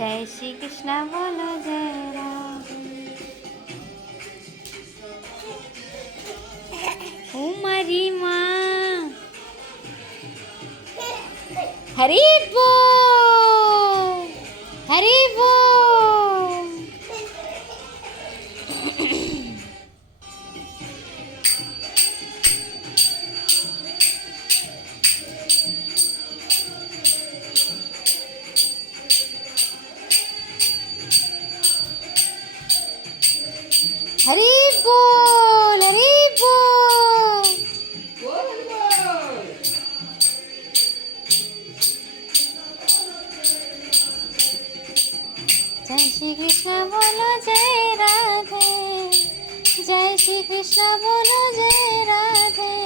जय श्री कृष्ण बोलो जय राधे। ओ मारी माँ हरि बोल हरि बोल। हरि बोल हरि बोल। जय श्री कृष्ण बोलो जय राधे। जय श्री कृष्ण बोलो जय राधे।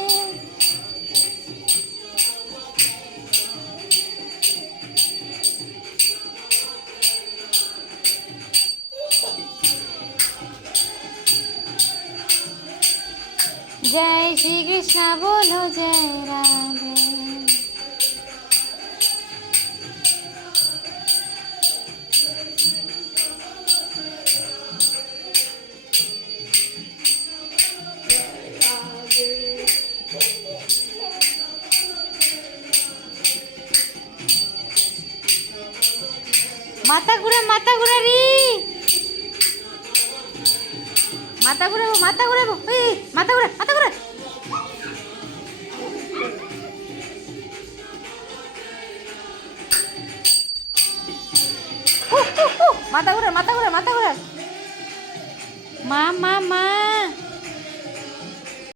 जय श्री कृष्ण बोलो जय राधे। माता घुरा रे माता घुराबो ए माता घुरा